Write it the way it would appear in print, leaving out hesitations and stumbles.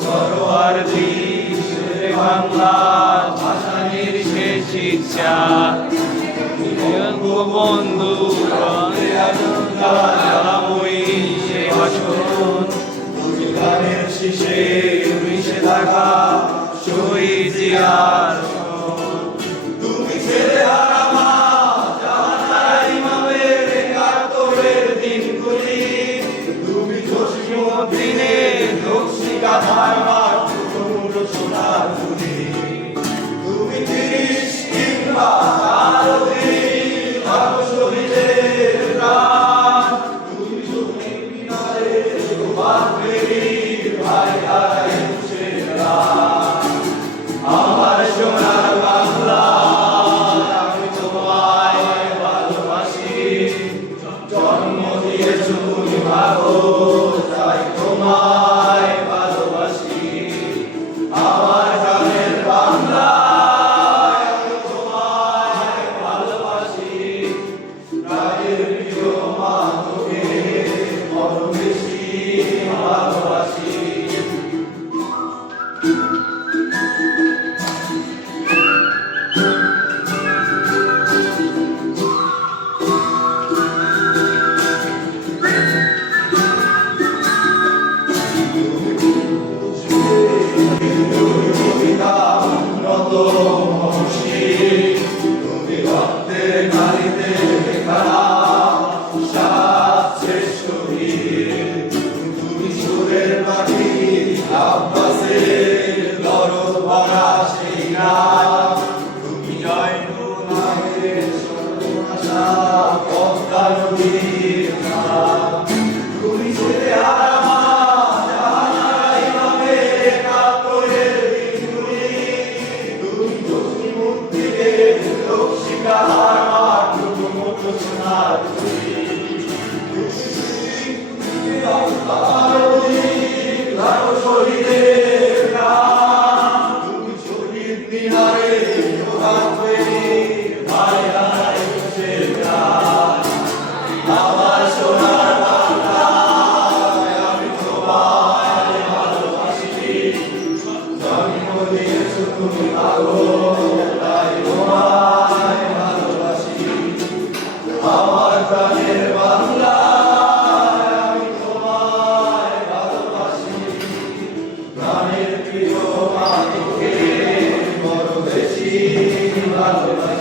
সরোয়ার বাংলার ভাষানির শেষ শিক্ষা বন্ধু সে বছর গানের শীষে মিশে থাকা শহীদ জিয়ার তুমি ছেড়ে হারামা জাহানারা ইমামের একাত্তরের দিনগুলি তুমি জসীমউদ্দিনে দক্ষিণা ধারবার টুকরো সোনার গুলি তুমি ৩০ কিংবা আরো দিন শহীদের প্রাণ তুমি শহীদ মিনারে ভাই হারাই আমার সোনার বাংলা আমি তোমায় ভালোবাসি জন্ম দিয়েছ তুমি ভালো তাই তোমায় ভালোবাসি আমার গানের বাংলা আমি তোমায় ভালোবাসি রাজের প্রিয় মা তোকে বড় বেশি ভালোবাসি তুমি রক্তের গালিতে তুমি সুরের মাটি আব্বাসের দরদ ভরা সেই নাম তুমি জয়নুলের সর্বনাশা পদ্মা নদীর নাম তুমি ছেড়ে হারামা জাহানারা ইমামের একাত্তরের দিনগুলি তুমি জসীমউদ্দিনের দক্ষিণা ধারবার টুকরো সোনার গুলি শহীদের নাম তুমি শহীদ মিনারে ভাই হারাই আমার সোনার বাংলা আমি তোমায় ভালোবাসি জন্ম দিয়েছ তুমি ভালো তাই তোমায় ভালোবাসি আমার প্রাণের বাংলা আমি তোমায় ভালোবাসি প্রাণের প্রিয় মা তোকে বড় বেশি ভালোবাসি